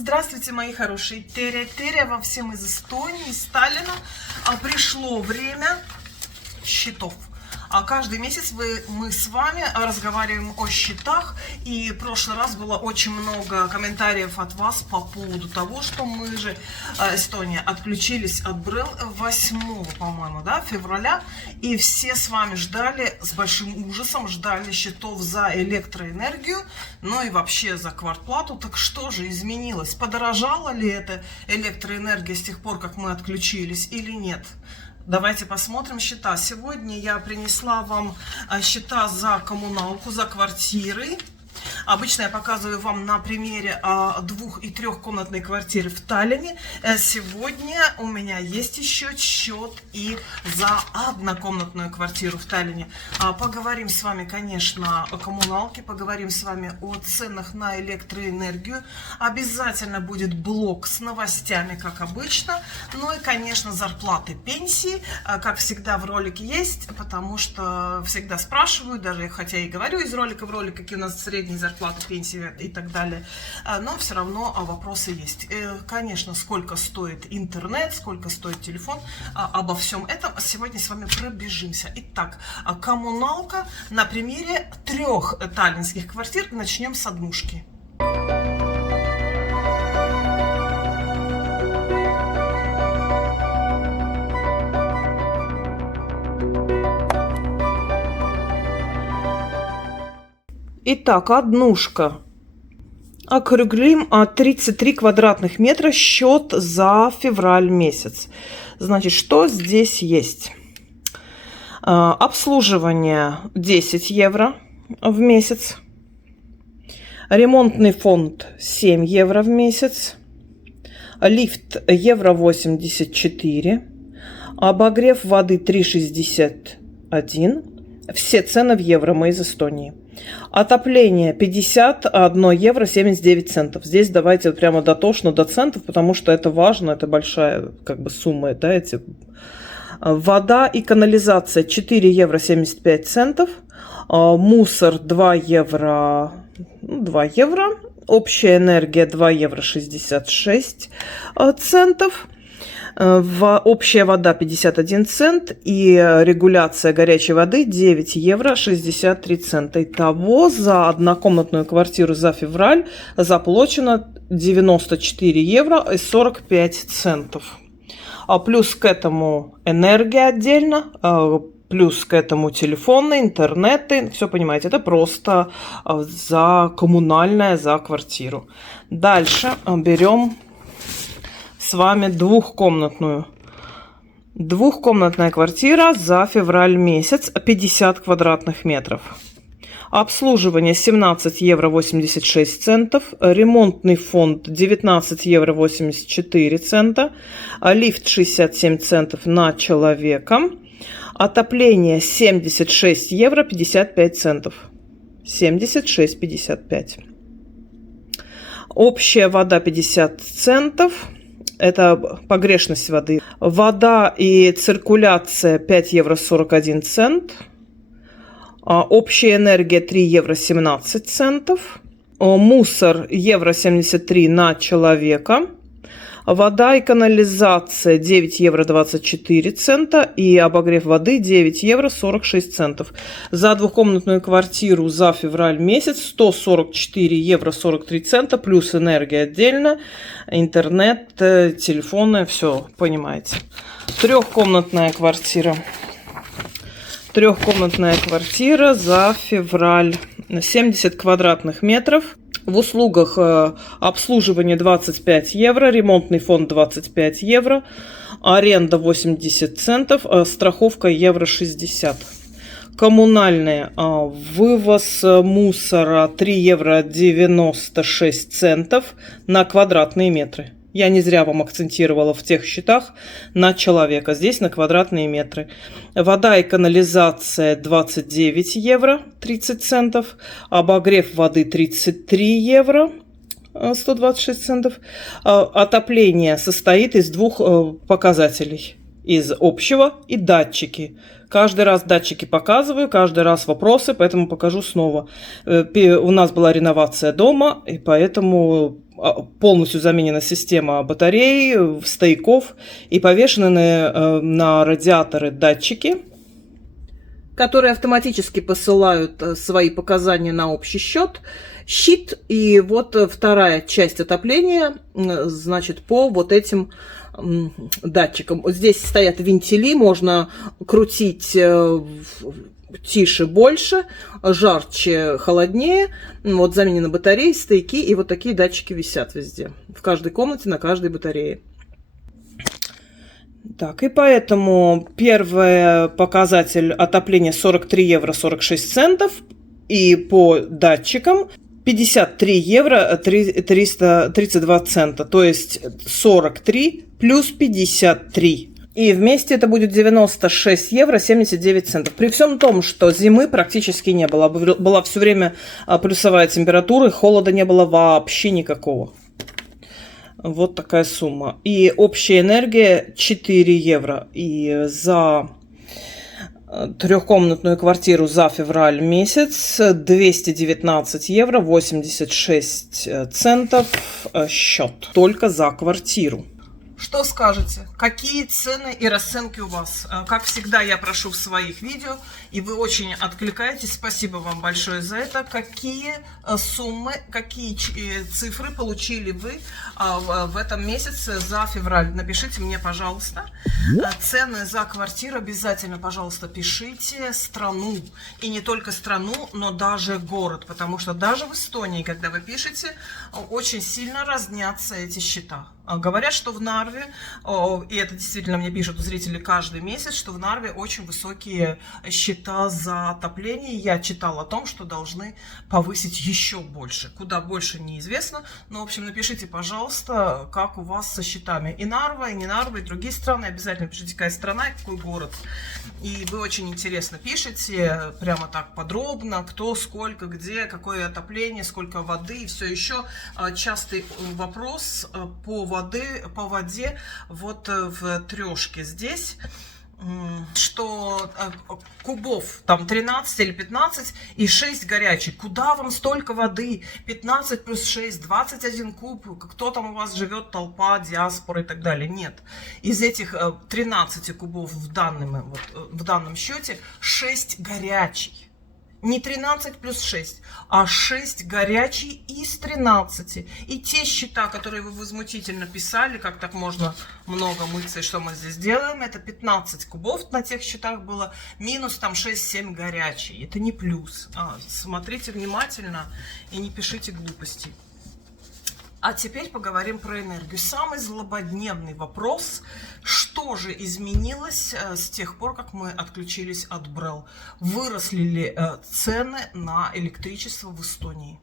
Здравствуйте, мои хорошие. Теря во всем из Эстонии, из Сталина. Пришло время счетов. Каждый месяц мы с вами разговариваем о счетах. И в прошлый раз было очень много комментариев от вас по поводу того, что мы же, Эстония, отключились от БРЭЛ 8, по-моему, да, февраля. И все с вами ждали, с большим ужасом ждали счетов за электроэнергию, ну и вообще за квартплату. Так что же изменилось? Подорожала ли эта электроэнергия с тех пор, как мы отключились, или нет? Давайте посмотрим счета. Сегодня я принесла вам счета за коммуналку, за квартиры. Обычно я показываю вам на примере 2- и 3-комнатной квартиры в Таллине. Сегодня у меня есть еще счет и за 1-комнатную квартиру в Таллине. Поговорим с вами, конечно, о коммуналке, поговорим с вами о ценах на электроэнергию. Обязательно будет блог с новостями, как обычно. Ну и, конечно, зарплаты, пенсии, как всегда в ролике есть, потому что всегда спрашивают, даже хотя и говорю из ролика в ролик, какие у нас средние зарплаты, пенсии и так далее, но все равно вопросы есть. Конечно, сколько стоит интернет, сколько стоит телефон, обо всем этом сегодня с вами пробежимся. Итак, коммуналка на примере 3 таллинских квартир. Начнем с однушки. Итак, однушка. Округлим 33 квадратных метра. Счет за февраль месяц. Значит, что здесь есть? Обслуживание 10 евро в месяц. Ремонтный фонд 7 евро в месяц. Лифт евро 84. Обогрев воды 3,61. Все цены в евро, мы из Эстонии. Отопление 51 евро 79 центов. Здесь давайте прямо дотошно до центов, потому что это важно, это большая как бы сумма, да, эти. Вода и канализация 4 евро 75 центов. Мусор 2 евро. Общая энергия 2 евро 66 центов. Общая вода 51 цент и регуляция горячей воды 9 евро 63 цента. Итого за 1-комнатную квартиру за февраль заплачено 94 евро и 45 центов. Плюс к этому энергия отдельно, плюс к этому телефоны, интернеты. Все понимаете, это просто за коммунальное, за квартиру. Дальше берем с вами 2-комнатную. 2-комнатная квартира за февраль месяц, 50 квадратных метров. Обслуживание 17 евро 86 центов. Ремонтный фонд 19 евро 84 цента. Лифт 67 центов на человека. Отопление 76 евро 55 центов. 76,55. Общая вода 50 центов. Это погрешность воды. Вода и циркуляция 5 евро 41 цент. Общая энергия 3 евро 17 центов. Мусор евро 73 на человека. Вода и канализация 9 евро 24 цента. И обогрев воды 9 евро 46 центов. За 2-комнатную квартиру за февраль месяц 144 евро 43 цента. Плюс энергия отдельно. Интернет, телефоны, все, понимаете. 3-комнатная квартира. 3-комнатная квартира за февраль. 70 квадратных метров. В услугах обслуживание 25 евро, ремонтный фонд 25 евро, аренда 80 центов, страховка евро 60. Коммунальные. Вывоз мусора 3 евро 96 центов на квадратные метры. Я не зря вам акцентировала в тех счетах на человека. Здесь на квадратные метры. Вода и канализация 29 евро 30 центов. Обогрев воды 33 евро 126 центов. Отопление состоит из 2 показателей. Из общего и датчики. Каждый раз датчики показываю, каждый раз вопросы, поэтому покажу снова. У нас была реновация дома, и поэтому полностью заменена система батарей, стояков и повешены на радиаторы датчики, которые автоматически посылают свои показания на общий щит. И вот вторая часть отопления, значит, по вот этим датчикам. Вот здесь стоят вентили, можно крутить тише, больше, жарче, холоднее. Вот заменены батареи, стояки, и вот такие датчики висят везде. В каждой комнате, на каждой батарее. Так, и поэтому первый показатель отопления 43 евро 46 центов. И по датчикам 53 евро 332 цента. То есть 43 плюс 53. И вместе это будет 96 евро 79 центов. При всем том, что зимы практически не было. Была все время плюсовая температура, и холода не было вообще никакого. Вот такая сумма. И общая энергия 4 евро. И за трехкомнатную квартиру за февраль месяц 219 евро 86 центов счет. Только за квартиру. Что скажете? Какие цены и расценки у вас? Как всегда, я прошу в своих видео, и вы очень откликаетесь. Спасибо вам большое за это. Какие суммы, какие цифры получили вы в этом месяце за февраль? Напишите мне, пожалуйста. Цены за квартиру обязательно, пожалуйста, пишите страну. И не только страну, но даже город. Потому что даже в Эстонии, когда вы пишете, очень сильно разнятся эти счета. Говорят, что в Нарве, и это действительно мне пишут зрители каждый месяц, что в Нарве очень высокие счета за отопление. Я читала о том, что должны повысить еще больше. Куда больше неизвестно. Но, в общем, напишите, пожалуйста, как у вас со счетами. И Нарва, и не Нарва, и другие страны. Обязательно пишите, какая страна и какой город. И вы очень интересно пишете, прямо так подробно, кто, сколько, где, какое отопление, сколько воды. И все еще частый вопрос по воде вот в трешке здесь, что кубов там 13 или 15 и 6 горячий. Куда вам столько воды? 15 плюс 6, 21 куб. Кто там у вас живет, толпа, диаспора и так далее? Нет. Из этих 13 кубов в данном счете 6 горячий. Не 13 плюс 6, а 6 горячий из 13. И те счета, которые вы возмутительно писали, как так можно много мыться и что мы здесь делаем, это 15 кубов на тех счетах было, минус там 6-7 горячий. Это не плюс. Смотрите внимательно и не пишите глупостей. А теперь поговорим про энергию. Самый злободневный вопрос, что же изменилось с тех пор, как мы отключились от БРЭЛ? Выросли ли цены на электричество в Эстонии?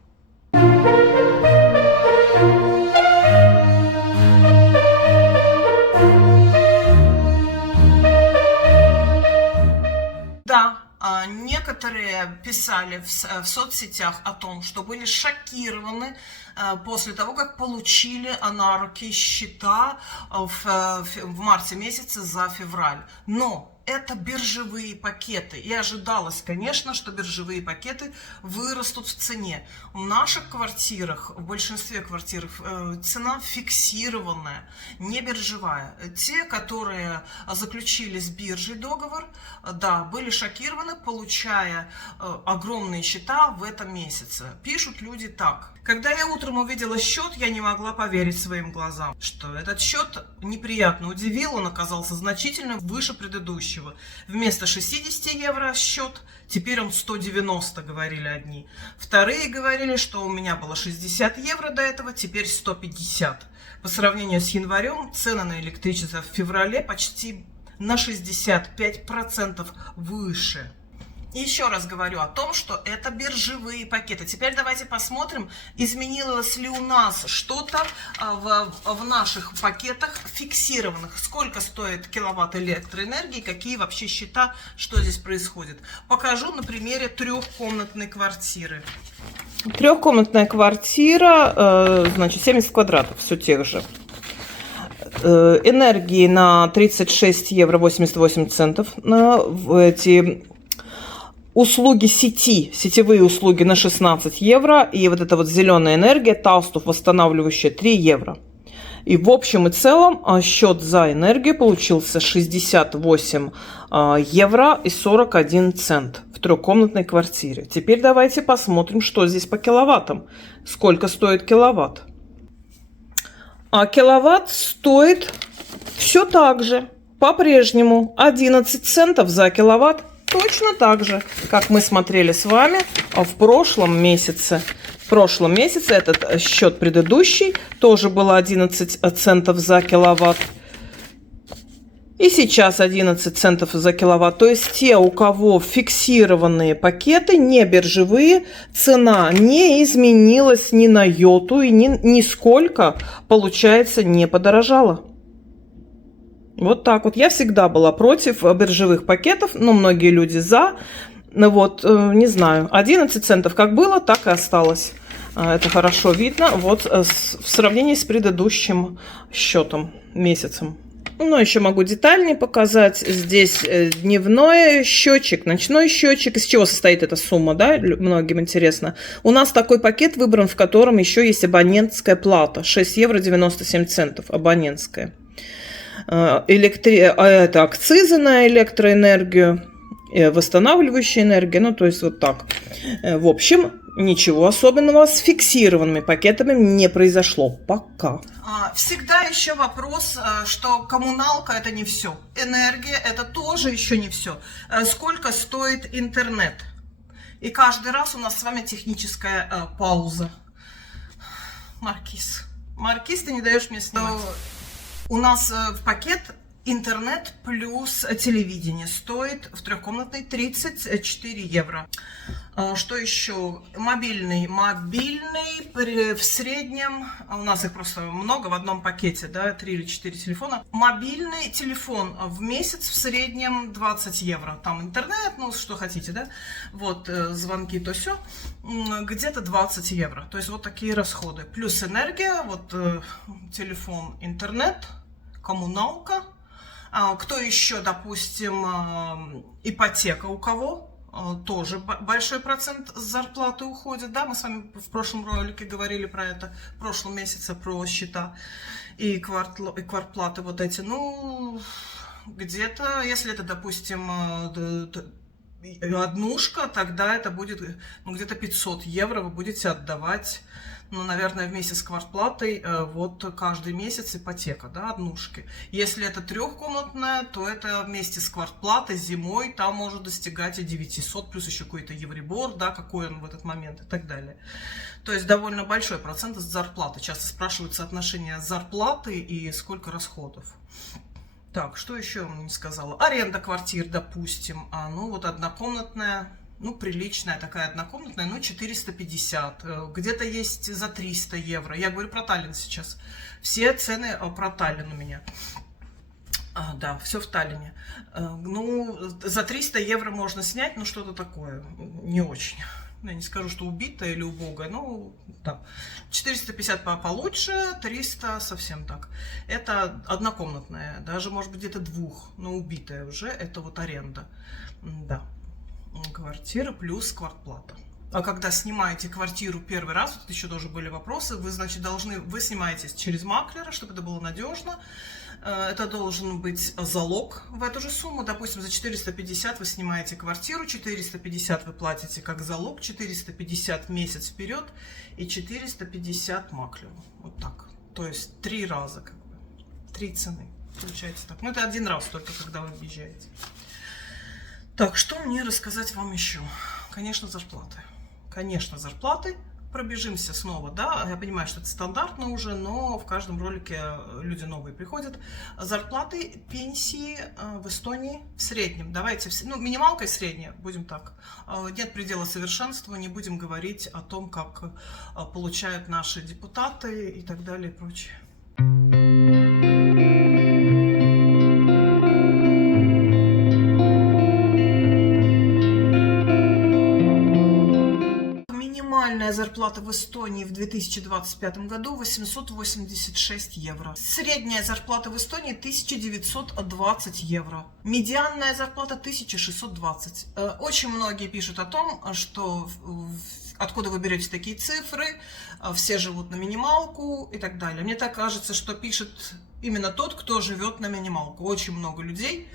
Да. Некоторые писали в соцсетях о том, что были шокированы после того, как получили анархи счета в марте месяце за февраль. Но это биржевые пакеты. И ожидалось, конечно, что биржевые пакеты вырастут в цене. В наших квартирах, в большинстве квартир, цена фиксированная, не биржевая. Те, которые заключили с биржей договор, да, были шокированы, получая огромные счета в этом месяце. Пишут люди так. Когда я утром увидела счет, я не могла поверить своим глазам, что этот счет неприятно удивил, он оказался значительно выше предыдущего. Вместо 60 евро счет, теперь он 190, говорили одни. Вторые говорили, что у меня было 60 евро до этого, теперь 150. По сравнению с январем цены на электричество в феврале почти на 65% выше. И еще раз говорю о том, что это биржевые пакеты. Теперь давайте посмотрим, изменилось ли у нас что-то в наших пакетах фиксированных. Сколько стоит киловатт электроэнергии, какие вообще счета, что здесь происходит. Покажу на примере трехкомнатной квартиры. Трехкомнатная квартира, значит, 70 квадратов, все тех же. Энергии на 36 евро 88 центов. услуги сети, сетевые услуги на 16 евро. И вот эта вот зеленая энергия, Таустов восстанавливающая, 3 евро. И в общем и целом счет за энергию получился 68 евро и 41 цент в трехкомнатной квартире. Теперь давайте посмотрим, что здесь по киловаттам. Сколько стоит киловатт? А киловатт стоит все так же, по-прежнему, 11 центов за киловатт. Точно так же, как мы смотрели с вами в прошлом месяце. В прошлом месяце этот счет предыдущий тоже было 11 центов за киловатт. И сейчас 11 центов за киловатт. То есть те, у кого фиксированные пакеты, не биржевые, цена не изменилась ни на йоту и нисколько, получается, не подорожала. Вот так вот. Я всегда была против биржевых пакетов, но многие люди за. Ну вот, не знаю, 11 центов как было, так и осталось. Это хорошо видно вот в сравнении с предыдущим счетом, месяцем. Ну, еще могу детальнее показать. Здесь дневной счетчик, ночной счетчик. Из чего состоит эта сумма, да? Многим интересно. У нас такой пакет выбран, в котором еще есть абонентская плата. 6 евро 97 центов абонентская. Это акцизы на электроэнергию, восстанавливающая энергия, ну, то есть вот так. В общем, ничего особенного с фиксированными пакетами не произошло пока. Всегда еще вопрос, что коммуналка это не все. Энергия это тоже еще не все. Сколько стоит интернет? И каждый раз у нас с вами техническая пауза. Маркиз, ты не даешь мне снимать. У нас в пакет интернет плюс телевидение стоит в трехкомнатной 34 евро. Что еще? Мобильный в среднем, у нас их просто много в одном пакете, да, 3 или 4 телефона. Мобильный телефон в месяц в среднем 20 евро. Там интернет, ну что хотите, да, вот звонки, то все, где-то 20 евро. То есть вот такие расходы. Плюс энергия, вот телефон, интернет, коммуналка. Кто еще, допустим, ипотека у кого? Тоже большой процент с зарплаты уходит, да, мы с вами в прошлом ролике говорили про это, в прошлом месяце про счета и квартплаты вот эти, ну, где-то, если это, допустим, однушка, тогда это будет, ну, где-то 500 евро вы будете отдавать, ну, наверное, вместе с квартплатой, вот каждый месяц ипотека, да, однушки. Если это трехкомнатная, то это вместе с квартплатой зимой там может достигать и 900, плюс еще какой-то евребор, да, какой он в этот момент и так далее. То есть довольно большой процент с зарплаты. Часто спрашивают соотношение зарплаты и сколько расходов. Так, что еще я вам не сказала? Аренда квартир, допустим, ну вот однокомнатная, ну, приличная такая однокомнатная, ну, 450. Где-то есть за 300 евро. Я говорю про Таллин сейчас. Все цены про Таллин у меня. Да, все в Таллине. Ну, за 300 евро можно снять, ну, что-то такое. Не очень. Я не скажу, что убитое или убогое, ну, да. 450 получше, 300 совсем так. Это однокомнатная, даже, может быть, где-то двух, но убитая уже. Это вот аренда. Да. Квартира плюс квартплата. А когда снимаете квартиру первый раз, тут еще тоже были вопросы, вы, значит, вы снимаете через маклера, чтобы это было надежно. Это должен быть залог в эту же сумму. Допустим, за 450 вы снимаете квартиру, 450 вы платите как залог, 450 месяц вперед и 450 маклеру. Вот так. То есть 3 раза, как бы. 3 цены. Получается так. Ну, это один раз только, когда вы объезжаете. Так, что мне рассказать вам еще? Конечно, зарплаты. Конечно, зарплаты. Пробежимся снова, да. Я понимаю, что это стандартно уже, но в каждом ролике люди новые приходят. Зарплаты, пенсии в Эстонии в среднем. Давайте, ну, минималка и средняя, будем так. Нет предела совершенства, не будем говорить о том, как получают наши депутаты и так далее и прочее. Минимальная зарплата в Эстонии в 2025 году 886 евро. Средняя зарплата в Эстонии 1920 евро. Медианная зарплата 1620. Очень многие пишут о том, что откуда вы берете такие цифры, все живут на минималку и так далее. Мне так кажется, что пишет именно тот, кто живет на минималку. Очень много людей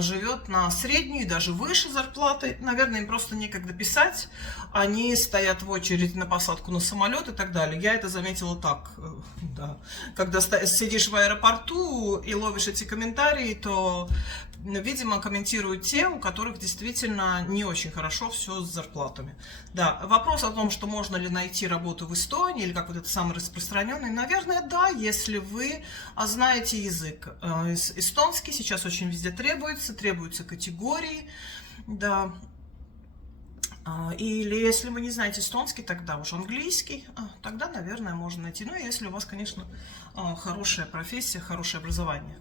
живет на среднюю и даже выше зарплаты. Наверное, им просто некогда писать. Они стоят в очередь на посадку на самолет и так далее. Я это заметила так. Да. Когда сидишь в аэропорту и ловишь эти комментарии, то, видимо, комментируют те, у которых действительно не очень хорошо все с зарплатами. Да, вопрос о том, что можно ли найти работу в Эстонии, или как вот это самый распространенный, наверное, да, если вы знаете язык. Эстонский сейчас очень везде требуются категории, да. Или если вы не знаете эстонский, тогда уж английский, тогда, наверное, можно найти. Ну, если у вас, конечно, хорошая профессия, хорошее образование,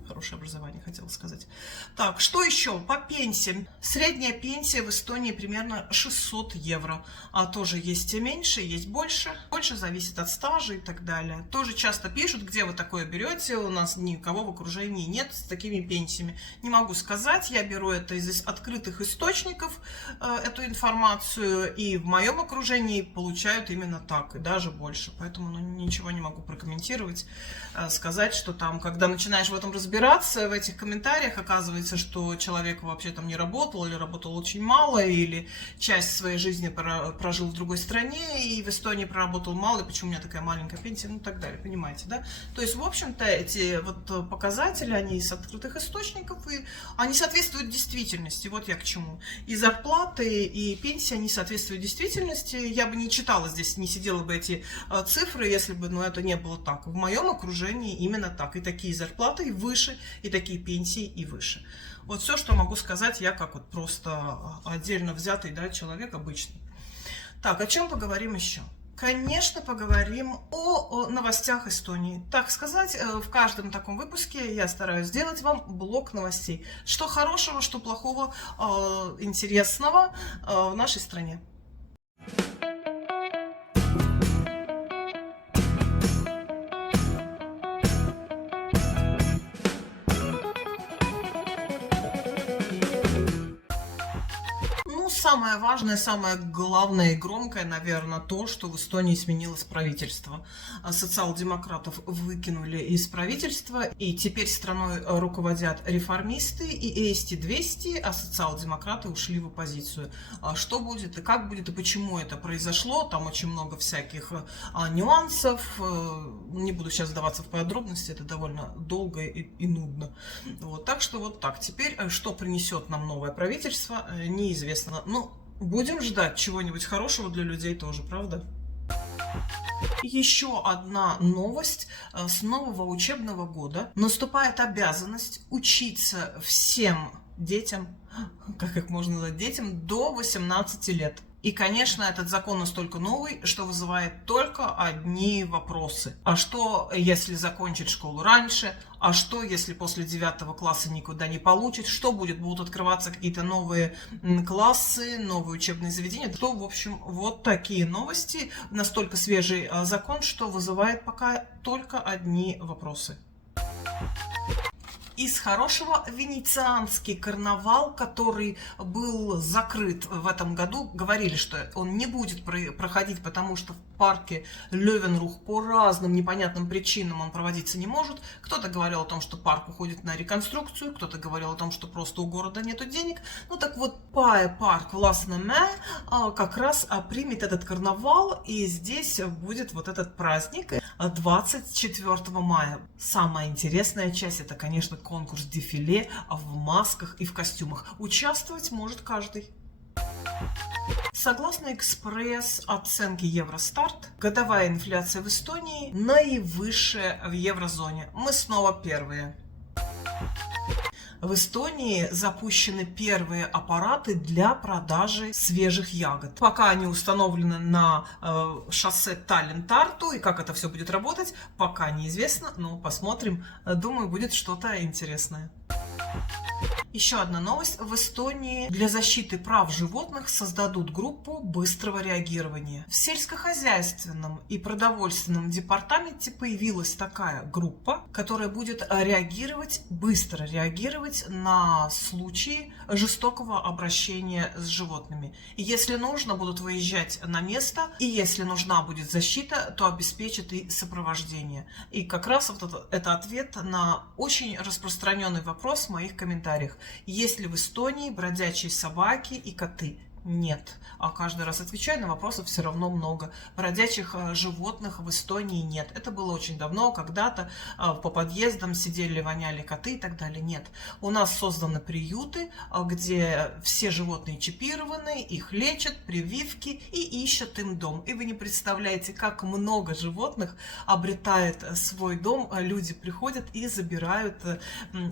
хотела сказать. Так, что еще? По пенсиям. Средняя пенсия в Эстонии примерно 600 евро. Тоже есть и меньше, есть больше. Больше зависит от стажа и так далее. Тоже часто пишут, где вы такое берете. У нас никого в окружении нет с такими пенсиями. Не могу сказать, я беру это из открытых источников, эту информацию. И в моем окружении получают именно так, и даже больше. Поэтому ничего не могу прокомментировать, сказать, что там, когда начинаешь в этом разбираться, в этих комментариях оказывается, что человек вообще там не работал, или работал очень мало, или часть своей жизни прожил в другой стране, и в Эстонии проработал мало, и почему у меня такая маленькая пенсия, ну и так далее, понимаете, да? То есть, в общем-то, эти вот показатели, они из открытых источников, и они соответствуют действительности, вот я к чему. И зарплаты, и пенсии, они соответствуют действительности. Я бы не читала здесь, не сидела бы эти цифры, если бы, ну, это не было так. В моем окружении именно так. И такие зарплаты и выше, и такие пенсии и выше. Вот все, что могу сказать, я как вот просто отдельно взятый, да, человек обычный. Так, о чем поговорим еще? Конечно, поговорим о новостях Эстонии. Так сказать, в каждом таком выпуске я стараюсь сделать вам блок новостей. Что хорошего, что плохого, интересного в нашей стране. Самое важное, самое главное и громкое, наверное, то, что в Эстонии сменилось правительство. Социал-демократов выкинули из правительства, и теперь страной руководят реформисты и Eesti-200, а социал-демократы ушли в оппозицию. Что будет и как будет, и почему это произошло, там очень много всяких нюансов. Не буду сейчас вдаваться в подробности, это довольно долго и нудно. Вот, так что вот так. Теперь, что принесет нам новое правительство, неизвестно. Ну, будем ждать чего-нибудь хорошего для людей тоже, правда? Еще одна новость. С нового учебного года наступает обязанность учиться всем детям, как их можно назвать, детям до 18 лет. И, конечно, этот закон настолько новый, что вызывает только одни вопросы. А что, если закончить школу раньше? А что, если после 9 класса никуда не получит? Что будет? Будут открываться какие-то новые классы, новые учебные заведения? То, в общем, вот такие новости. Настолько свежий закон, что вызывает пока только одни вопросы. Из хорошего, венецианский карнавал, который был закрыт в этом году, говорили, что он не будет проходить, потому что в парке Löwenruch по разным непонятным причинам он проводиться не может. Кто-то говорил о том, что парк уходит на реконструкцию, кто-то говорил о том, что просто у города нету денег. Ну так вот, Пае парк в Ласнеме как раз примет этот карнавал, и здесь будет вот этот праздник 24 мая. Самая интересная часть — это, конечно, конкурс дефиле в масках и в костюмах. Участвовать может каждый. Согласно экспресс-оценке Евростарт, годовая инфляция в Эстонии наивысшая в еврозоне. Мы снова первые. В Эстонии запущены первые аппараты для продажи свежих ягод. Пока они установлены на шоссе Таллин-Тарту, и как это все будет работать, пока неизвестно, но посмотрим. Думаю, будет что-то интересное. Еще одна новость. В Эстонии для защиты прав животных создадут группу быстрого реагирования. В сельскохозяйственном и продовольственном департаменте появилась такая группа, которая будет быстро реагировать на случаи жестокого обращения с животными. И если нужно, будут выезжать на место, и если нужна будет защита, то обеспечат и сопровождение. И как раз вот это ответ на очень распространенный вопрос в моих комментариях. Есть ли в Эстонии бродячие собаки и коты? Нет. А каждый раз отвечаю, на вопросов все равно много. Бродячих животных в Эстонии нет. Это было очень давно, когда-то по подъездам сидели, воняли коты и так далее. Нет. У нас созданы приюты, где все животные чипированы, их лечат, прививки и ищут им дом. И вы не представляете, как много животных обретает свой дом. Люди приходят и забирают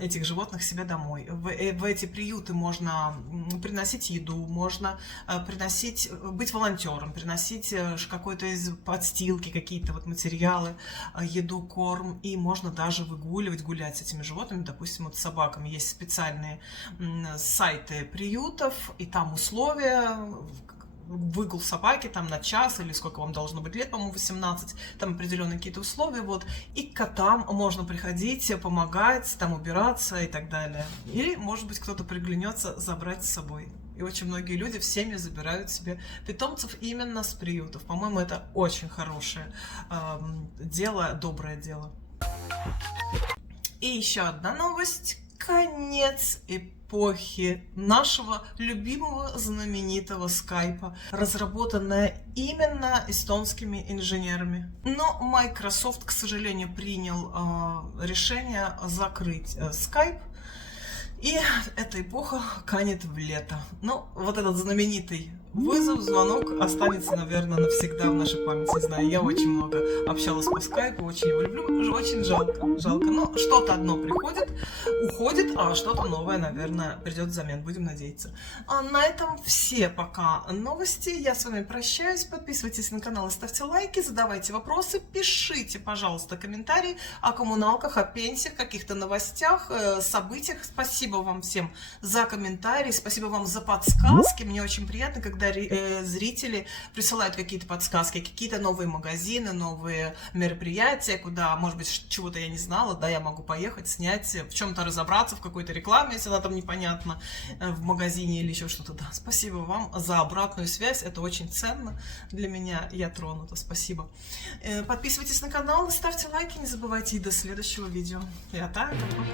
этих животных себе домой. В эти приюты можно приносить еду, можно быть волонтером, приносить какой-то из подстилки, какие-то вот материалы, еду, корм, и можно даже гулять с этими животными, допустим, вот с собаками. Есть специальные сайты приютов, и там условия, выгул собаки там на час, или сколько вам должно быть лет, по-моему, 18, там определенные какие-то условия, вот, и к котам можно приходить, помогать, там убираться и так далее. Или, может быть, кто-то приглянется забрать с собой. И очень многие люди в семьи забирают себе питомцев именно с приютов. По-моему, это очень хорошее дело, доброе дело. И еще одна новость. Конец эпохи нашего любимого знаменитого скайпа, разработанная именно эстонскими инженерами. Но Microsoft, к сожалению, принял решение закрыть скайп. И эта эпоха канет в лето. Ну, вот этот знаменитый вызов, звонок останется, наверное, навсегда в нашей памяти. Не знаю, я очень много общалась по скайпу, очень его люблю, очень жалко. Но что-то одно приходит, уходит, а что-то новое, наверное, придет взамен, будем надеяться. А на этом все пока новости. Я с вами прощаюсь. Подписывайтесь на канал и ставьте лайки, задавайте вопросы, пишите, пожалуйста, комментарии о коммуналках, о пенсиях, каких-то новостях, событиях. Спасибо вам всем за комментарии, спасибо вам за подсказки. Мне очень приятно, когда зрители присылают какие-то подсказки, какие-то новые магазины, новые мероприятия, куда, может быть, чего-то я не знала, да, я могу поехать, снять, в чем-то разобраться, в какой-то рекламе, если она там непонятна, в магазине или еще что-то. Да, спасибо вам за обратную связь, это очень ценно для меня, я тронута, спасибо. Подписывайтесь на канал, ставьте лайки, не забывайте, и до следующего видео. Я так, пока.